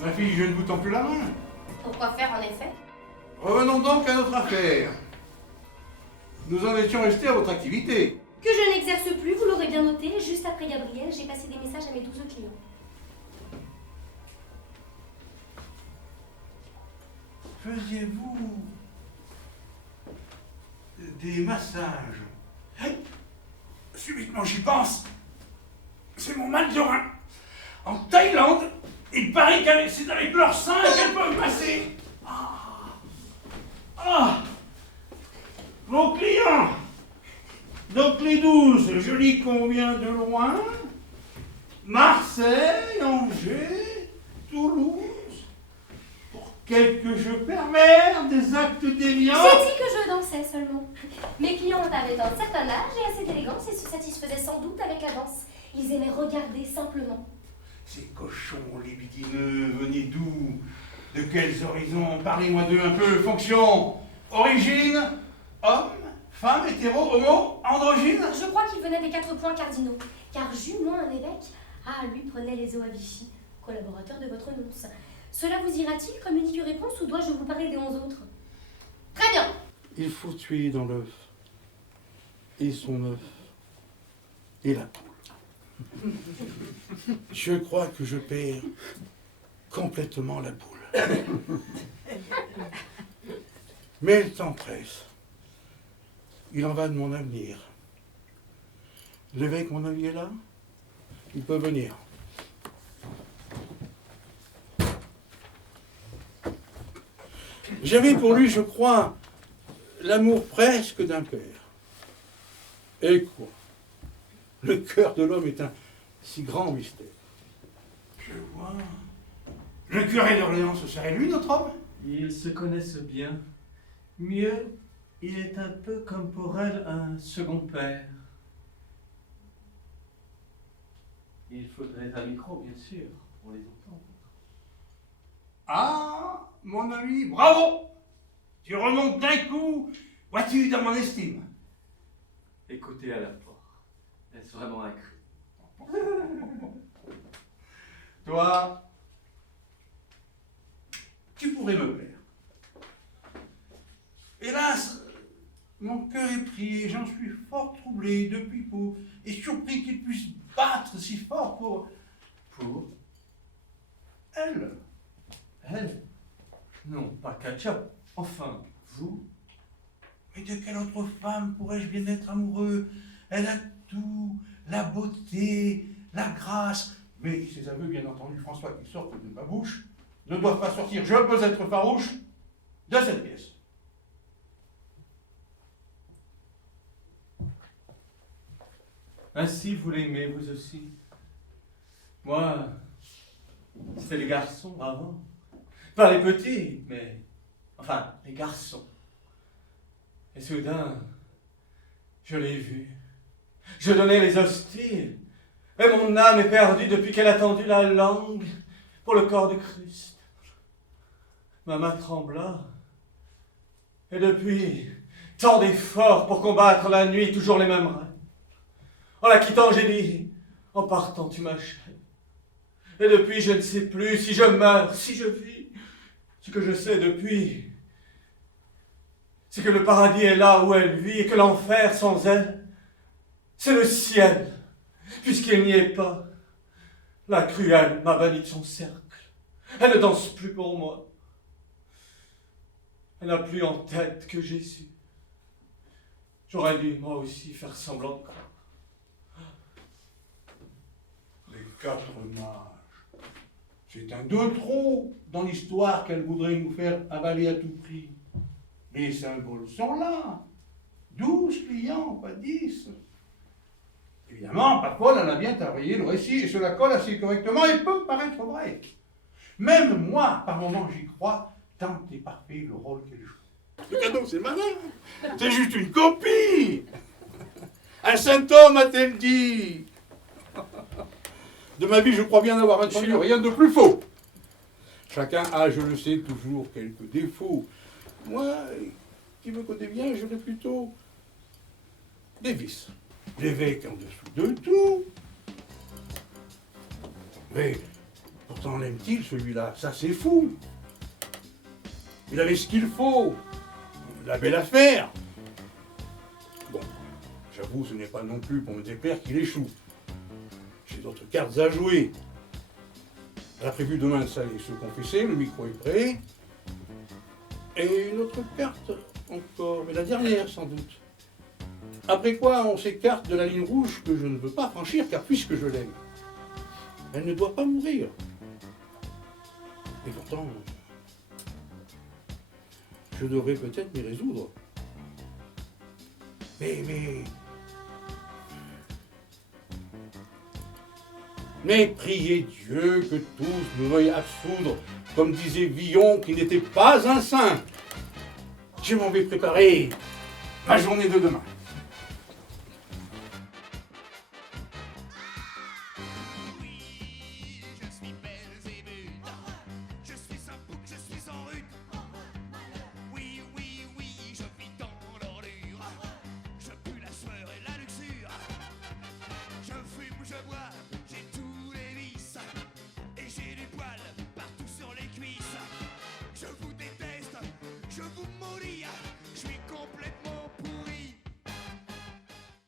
Ma fille, je ne vous tends plus la main. Pourquoi faire en effet? Revenons donc à notre affaire. Nous en étions restés à votre activité. Que je n'exerce plus, vous l'aurez bien noté, juste après Gabriel, j'ai passé des messages à mes 12 clients. Faisiez-vous des massages? Subitement j'y pense. C'est mon mal de rein. En Thaïlande, il paraît que c'est avec leur sein qu'elles peuvent masser. Vos clients. Donc les 12, je lis qu'on vient de loin. Marseille, Angers, Toulouse. Pour quelques jeux pervers, des actes déviants. J'ai dit que je dansais seulement. Mes clients avaient un certain âge et assez d'élégance et se satisfaisaient sans doute avec la danse. Ils aimaient regarder simplement. Ces cochons libidineux, venez d'où? De quels horizons? Parlez-moi d'eux un peu. Fonction, origine, homme, femme, hétéro, homo, androgyne? Je crois qu'ils venaient des 4 points cardinaux, car Jument, un évêque, lui prenait les eaux à Vichy, collaborateur de votre nonce. Cela vous ira-t-il comme unique réponse ou dois-je vous parler des 11 autres? Très bien. Il faut tuer dans l'œuf, et son œuf, et la poule. Je crois que je perds complètement la poule. Mais le temps presse. Il en va de mon avenir. L'évêque, mon ami, est là? Il peut venir. J'avais pour lui, je crois, l'amour presque d'un père. Et quoi? Le cœur de l'homme est un si grand mystère. Je vois. Le curé d'Orléans, ce serait lui, notre homme? Ils se connaissent bien. Mieux, il est un peu comme pour elle un second père. Il faudrait un micro, bien sûr, pour les entendre. Ah, mon ami, bravo! Tu remontes d'un coup. Vois-tu dans mon estime? Écoutez à la porte. Est-ce vraiment un cri? Toi, tu pourrais me plaire. Hélas, mon cœur est pris et j'en suis fort troublé depuis peu et surpris qu'il puisse battre si fort pour elle. Elle? Non, pas Katja. Enfin, vous? Mais de quelle autre femme pourrais-je bien être amoureux? Elle a tout, la beauté, la grâce. Mais ces aveux, bien entendu, François, qui sortent de ma bouche, ne doivent pas sortir, je peux être farouche, de cette pièce. Ainsi vous l'aimez, vous aussi. Moi, c'était les garçons avant. Pas les petits, mais... Enfin, les garçons. Et soudain, je l'ai vu. Je donnais les hosties. Et mon âme est perdue depuis qu'elle a tendu la langue pour le corps du Christ. Ma main trembla. Et depuis, tant d'efforts pour combattre la nuit, toujours les mêmes rêves. En la quittant, j'ai dit, en partant, tu m'achèves. Et depuis, je ne sais plus si je meurs, si je vis. Ce que je sais depuis, c'est que le paradis est là où elle vit et que l'enfer, sans elle, c'est le ciel, puisqu'il n'y est pas. La cruelle m'a banni de son cercle. Elle ne danse plus pour moi. Elle n'a plus en tête que Jésus. J'aurais dû, moi aussi, faire semblant de croire. Les 4 mages. C'est un de trop dans l'histoire qu'elle voudrait nous faire avaler à tout prix. Les symboles sont là. 12 clients, pas 10. Évidemment, parfois, elle en a bien travaillé le récit, et cela colle assez correctement et peut paraître vrai. Même moi, par moments, j'y crois, tant est parfait le rôle qu'elle joue. Le cadeau, c'est malin. C'est juste une copie. Un saint homme, a-t-elle dit. De ma vie, je crois bien avoir entendu rien de plus faux. Chacun a, je le sais, toujours quelques défauts. Moi, qui me connaît bien, j'aurais plutôt des vices. L'évêque en dessous de tout. Mais Pourtant l'aime-t-il celui-là? Ça c'est fou. Il avait ce qu'il faut. La belle affaire. Bon, j'avoue, ce n'est pas non plus pour me déplaire qu'il échoue. J'ai d'autres cartes à jouer. Elle a prévu demain de s'aller se confesser, le micro est prêt. Et une autre carte encore, mais la dernière sans doute. Après quoi, on s'écarte de la ligne rouge que je ne veux pas franchir, car puisque je l'aime, elle ne doit pas mourir. Et pourtant, je devrais peut-être m'y résoudre. Mais priez Dieu que tous me veuillent absoudre, comme disait Villon qui n'était pas un saint. Je m'en vais préparer ma journée de demain. Je suis Belzébuth, je suis un bouc, je suis en rut. Oui, oui, oui, je vis dans l'ordure. Je pue la sueur et la luxure. Je fume, je bois,